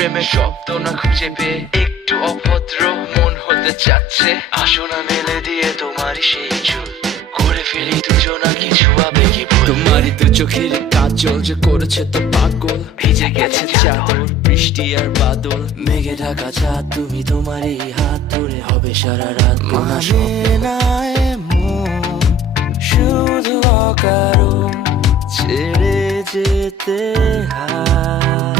প্রেমের শব্দ না খুঁজে পেয়ে একটু অভদ্র মন হতে চাচ্ছে। আসো না মেলে দিয়ে তোমারই সেই চুল, করে ফেলি দুজনা কিছু আবেগী ভুল। তোমারই দু চোখের কাজল যে করেছে তো পাগল, ভিজে গেছে চাদর বৃষ্টি আর বাদল। মেঘে ঢাকা চাঁদ তুমি তোমারই হাত ধরে হবে সারা রাত। মানে না এমন শুধু অকারণ ছেড়ে যেতে হয়।